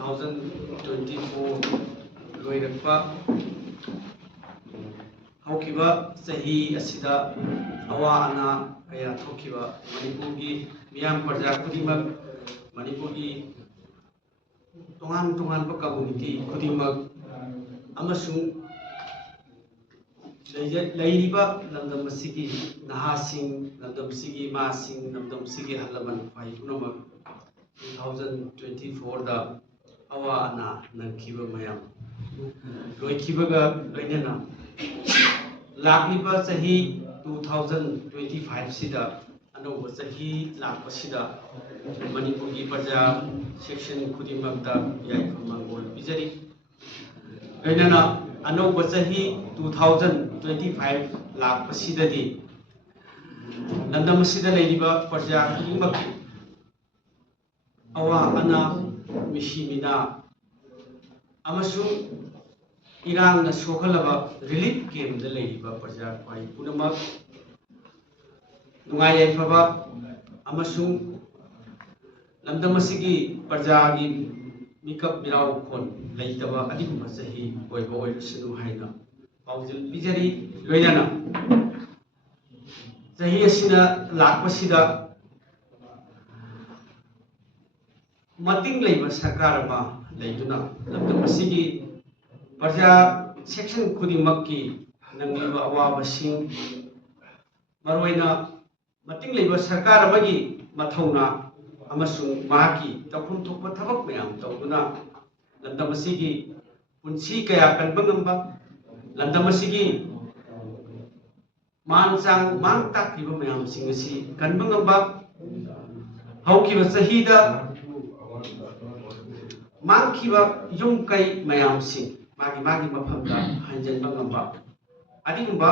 2024 loirapa haukiba sahi asida awa ana kaya thokiba manipurgi miyam parja kudimak manipurgi tongan pa community kudimak amasung leiriba lamdam asigi nahasing lamdam sigi masing lamdam sigi halaman fai punamak 2024 da awa ana nankiba mayam loikibaga loinana lakliba sahi 2025 sida anoba sahi lakpa sida manipurgi praja section kudimakta yaifamangol bijari loinana anoba sahi 2025 lakpa sidadi lamdam sida leiriba praja kudimak awa ana mishimina amasung irang na sokhalaba relief camp da leiriba praja pai punamak nungai yaifaba amasung lamdam asigi praja gi mikap mirau khon leitaba adiguma sahi oiba oirusunu haina paujil bijari loinana sahi asina lakpasida mating leiba sarkar ma leituna lamdam asigi praja section kudimakki nangiba awabasing maroina mating leiba sarkar amagi mathauna amasung mahaki takhum thokpa thabak mayam tawduna lamdam asigi punsi kaya kanba ngamba lamdam asigi mansang mang takriba mayam sing asi kanba ngamba haukiba sahida mangkiba yung kai mayam sing magi mafamda hanjanba ngamba adigumba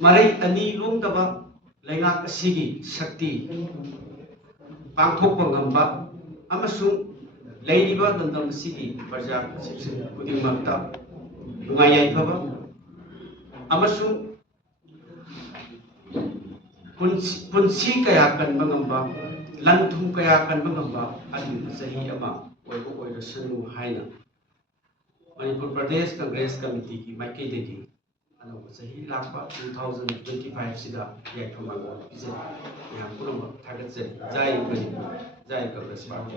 marai ani longdaba laingak asigi shakti pangthokpa ngamba amasung leiriba lamdam asigi praja section kudimakta nungai yaifaba amasung punsi kaya kanba ngamba lanthum kaya kanba ngamba adu sahi ama oibo oirasanu haina Manipur Pradesh Congress Committee ki maikaidagi anoba sahi lakpa 2025 sida yaifamangol bijari yam punama thagatjari jai Manipur jai Congress Party